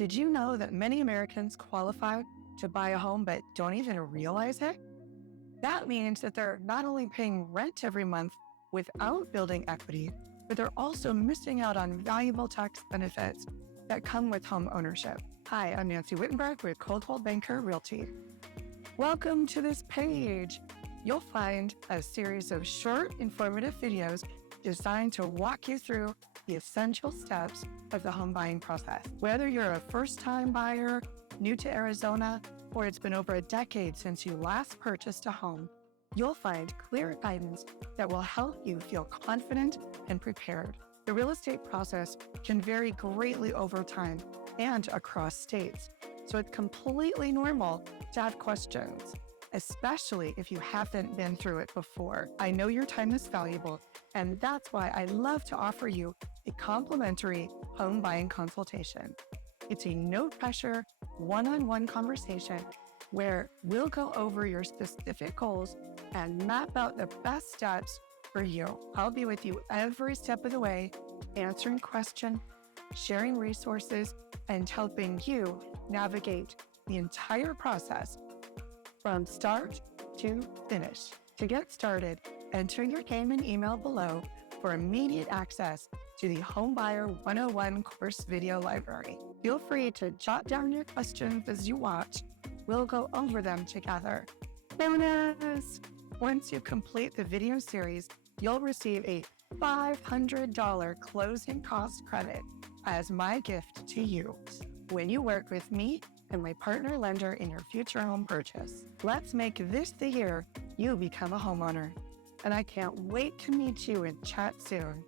Did you know that many Americans qualify to buy a home but don't even realize it? That means that they're not only paying rent every month without building equity, but they're also missing out on valuable tax benefits that come with home ownership. Hi, I'm Nancy Wittenberg with Coldwell Banker Realty. Welcome to this page. You'll find a series of short, informative videos designed to walk you through the essential steps of the home buying process. Whether you're a first-time buyer, new to Arizona, or it's been over a decade since you last purchased a home, you'll find clear guidance that will help you feel confident and prepared. The real estate process can vary greatly over time and across states, so it's completely normal to have questions, especially if you haven't been through it before. I know your time is valuable, and that's why I love to offer you a complimentary home buying consultation. It's a no-pressure, one-on-one conversation where we'll go over your specific goals and map out the best steps for you. I'll be with you every step of the way, answering questions, sharing resources, and helping you navigate the entire process from start to finish. To get started, enter your name and email below for immediate access to the Homebuyer 101 course video library. Feel free to jot down your questions as you watch. We'll go over them together. Bonus! Once you complete the video series, you'll receive a $500 closing cost credit as my gift to you when you work with me and my partner lender in your future home purchase. Let's make this the year you become a homeowner. And I can't wait to meet you and chat soon.